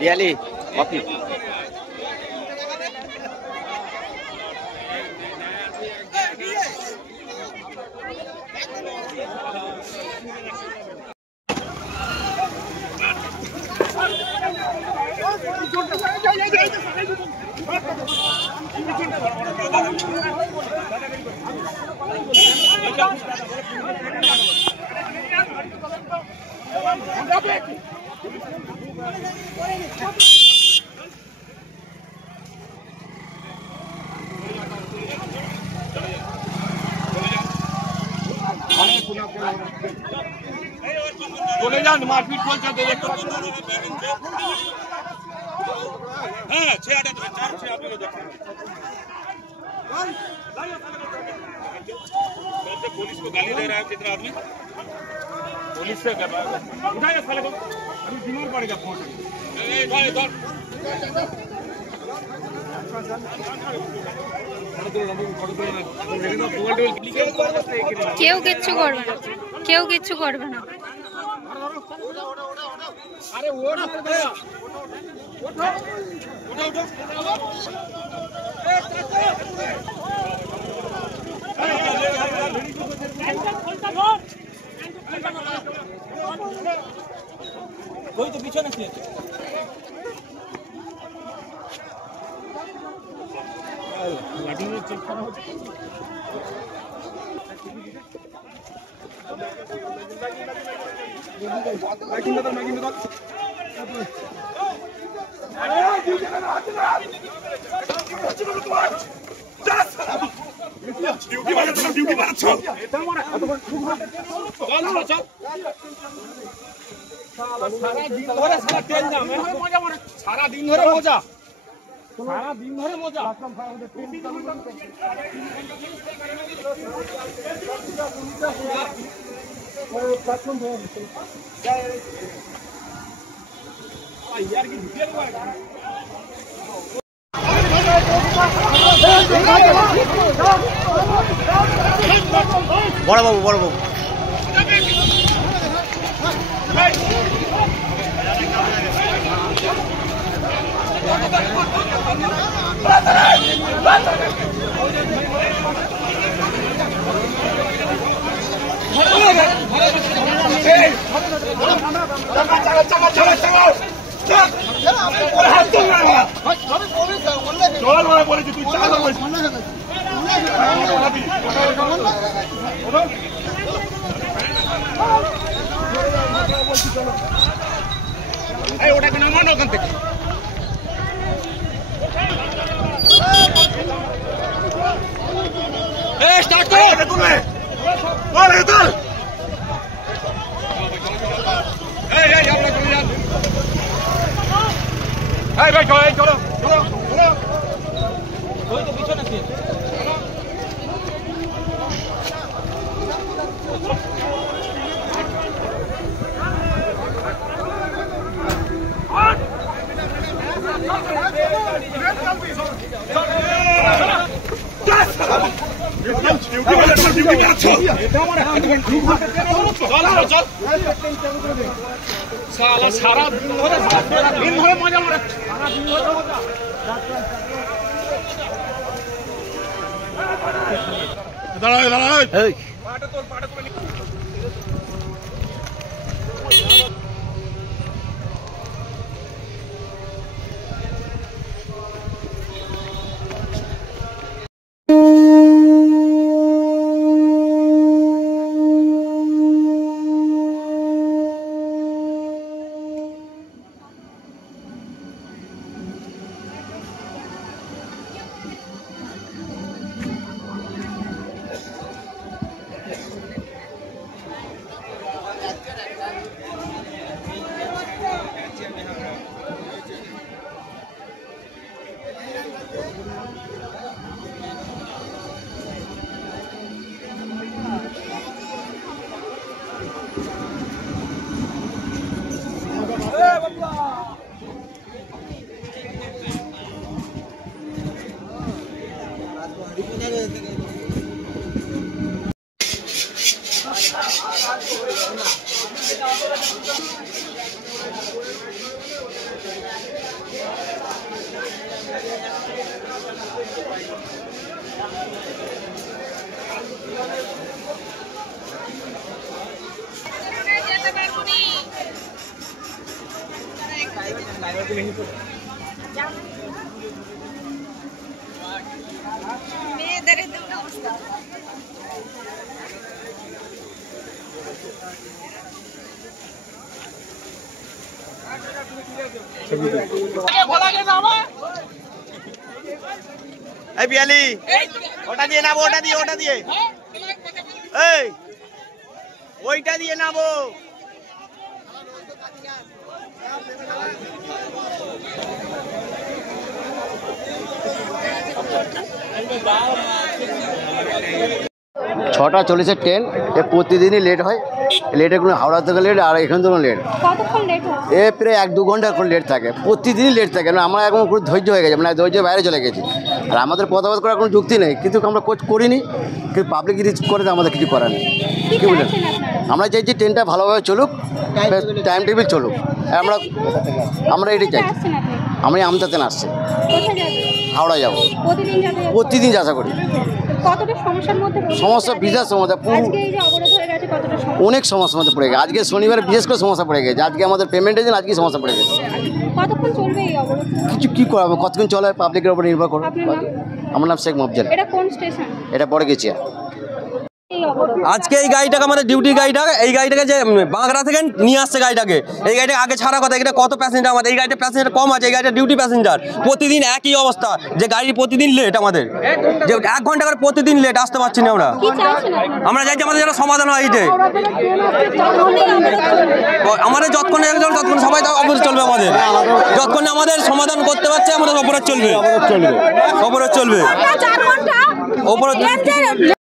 Piali, kopi. চলে যান মারপিট চলছে হ্যাঁ ছেড়ে দেবেন চার ছেড়ে আপনাকে দেখুন पुलिस को गाली दे रहा है कितना आदमी पुलिस से उठाइए साले को अभी बीमार पड़ेगा फोन কেউ কিচ্ছু করবে না কেউ কিচ্ছু করবে না আরে ওঠ ওঠো ওঠো कोई तो पीछे नहीं है गाड़ी में चेक करो मैगिंग बदल ডিউটি মারছ এটা মানে চল চল সারা দিন ধরে সারা তেল দাম মজা মানে সারা দিন ধরে মজা সারা দিন ধরে মজা यार की ढुकिए বড় বাবু বড় বাবু ওটাকে নামানো ওখান থেকে স্টার্ট করো তুলে বল ইদল এই আমরা চলে যান এই ভাই চলো চলো চলো ওই তো পিছনে আছে সারা দিন ধরে মজা মারে সারা দিন ধরে মজা দাঁড়ায় দাঁড়ায় পাটা তোর এই বিয়ালি ওটা দিয়ে নামো, ওটা দিয়ে এই ওইটা দিয়ে নামো। ছটা 40-এর ট্রেন, এ প্রতিদিনই লেট হয়। লেটে কোনো হাওড়া থেকে লেট, আর এখান থেকে লেট। কতক্ষণ লেট হয়? এ প্রায় 1-2 ঘন্টা এখন লেট থাকে, প্রতিদিনই লেট থাকে। না আমরা এখন পুরো ধৈর্য হয়ে গেছে, মানে ধৈর্যের বাইরে চলে গেছি। আর আমাদের পদাবাদ করার কোনো যুক্তি নেই, কিন্তু আমরা করিনি, কিন্তু পাবলিক যদি করে তো আমাদের কিছু করার নেই। কী বলেন? আমরা চাইছি ট্রেনটা ভালোভাবে চলুক, টাইম টেবিল চলুক। আমরা এটাই চাই। আমি আমতাতে আসছি, হাওড়া যাবো, প্রতিদিন আশা করি। সমস্যা বিশেষ সমস্যা, অনেক সমস্যার মধ্যে পড়ে গেছে। আজকে শনিবার বিশেষ করে সমস্যা পড়ে গেছে। আজকে আমাদের পেমেন্টের জন্য আজকে সমস্যা পড়ে গেছে। কিছু কী করাবো, কতক্ষণ চলে পাবলিকের উপর নির্ভর করো। আমার নাম শেখ মফজল। এটা পরে গেছি। আজকে এই গাড়িটাকে আমাদের ডিউটি গাড়িটা, এই গাড়িটাকে যে বাঁকড়া থেকে নিয়ে আসছে গাড়িটাকে, এই গাড়িটা আগে ছাড়া কথা। এটা কত প্যাসেঞ্জার আমাদের, এই গাড়িটা প্যাসেঞ্জার কম আছে, এই গাড়িটা ডিউটি প্যাসেঞ্জার। প্রতিদিন একই অবস্থা, যে গাড়ি প্রতিদিন লেট আমাদের, যে 1 ঘন্টা করে প্রতিদিন লেট, আসতে পারছি না আমরা চাইছি আমাদের যেন সমাধান হয়। এইটাই আমাদের যতক্ষণ সবাই অবরোধ চলবে, আমাদের যতক্ষণ আমাদের সমাধান করতে পারছে আমাদের অপরাধ চলবে, অপরাধ চলবে।